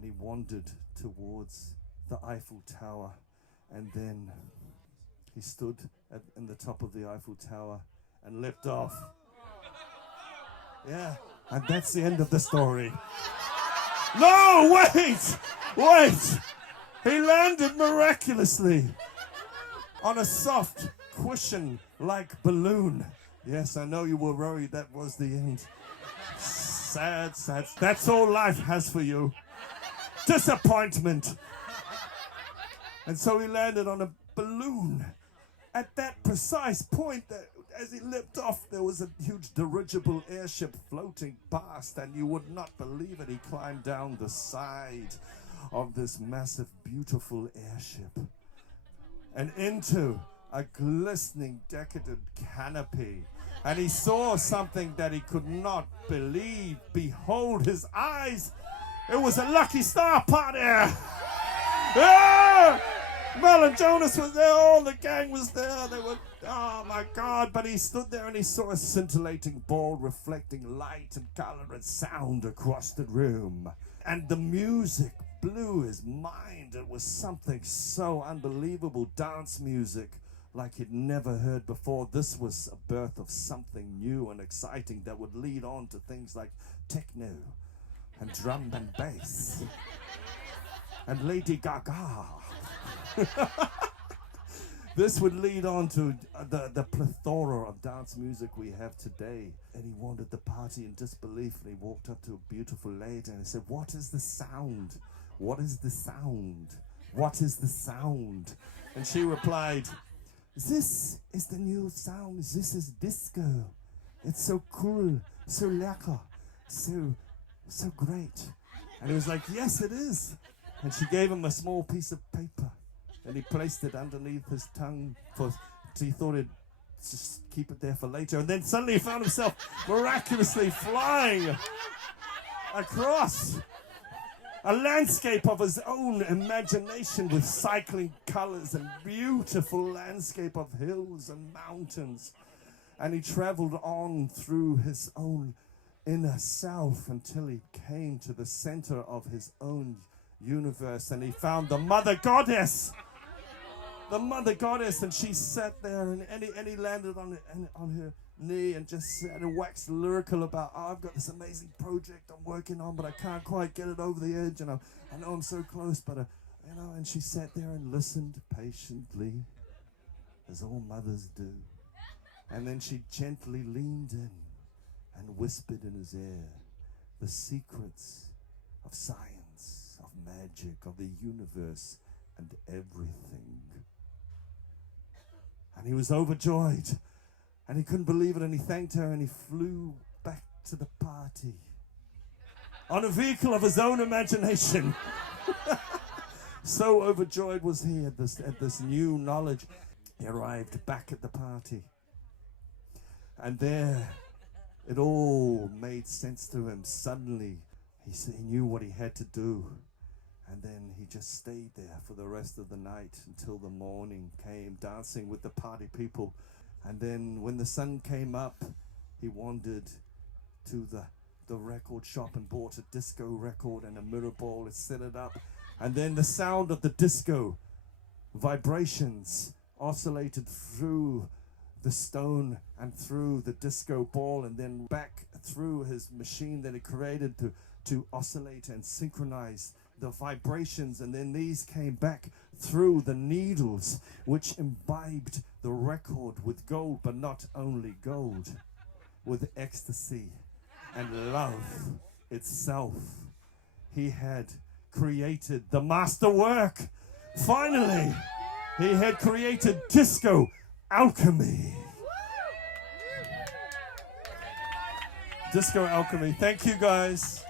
and he wandered towards the Eiffel Tower, and then he stood in the top of the Eiffel Tower and leapt off. Yeah, and that's the end of the story. No, wait! He landed miraculously on a soft cushion-like balloon. Yes, I know you were worried that was the end. Sad. That's all life has for you. Disappointment. And so he landed on a balloon. At that precise point, as he leapt off, there was a huge dirigible airship floating past, and you would not believe it. He climbed down the side of this massive, beautiful airship and into a glistening, decadent canopy. And he saw something that he could not believe. Behold his eyes. It was a Lucky Star party. Ah! Mel and Jonas was there. All the gang was there. They were, oh my God. But he stood there and he saw a scintillating ball reflecting light and color and sound across the room. And the music blew his mind. It was something so unbelievable. Dance music like he'd never heard before. This was a birth of something new and exciting that would lead on to things like techno and drum and bass and Lady Gaga. This would lead on to the plethora of dance music we have today. And he wandered the party in disbelief, and he walked up to a beautiful lady and he said, "What is the sound? What is the sound? What is the sound?" And she replied, "This is the new sound. This is disco. It's so cool, so lekker, so great." And he was like, "Yes, it is." And she gave him a small piece of paper, and he placed it underneath his tongue so he thought he'd just keep it there for later. And then suddenly he found himself miraculously flying across a landscape of his own imagination with cycling colors and beautiful landscape of hills and mountains. And he traveled on through his own inner self until he came to the center of his own universe, and he found the Mother Goddess. The Mother Goddess, and she sat there, and he landed on her knee and just said and waxed lyrical about, "Oh, I've got this amazing project I'm working on, but I can't quite get it over the edge, and I know I'm so close, but and she sat there and listened patiently, as all mothers do. And then she gently leaned in and whispered in his ear the secrets of science, of magic, of the universe, and everything. And he was overjoyed, and he couldn't believe it, and he thanked her, and he flew back to the party on a vehicle of his own imagination. So overjoyed was he at this new knowledge. He arrived back at the party, and there it all made sense to him. Suddenly he knew what he had to do, and then he just stayed there for the rest of the night until the morning came, dancing with the party people. And then when the sun came up, he wandered to the record shop and bought a disco record and a mirror ball and set it up. And then the sound of the disco vibrations oscillated through the stone and through the disco ball, and then back through his machine that he created to oscillate and synchronize the vibrations. And then these came back through the needles, which imbibed the record with gold, but not only gold, with ecstasy and love itself. He had created the masterwork. Finally, he had created disco alchemy. Disco alchemy. Thank you, guys.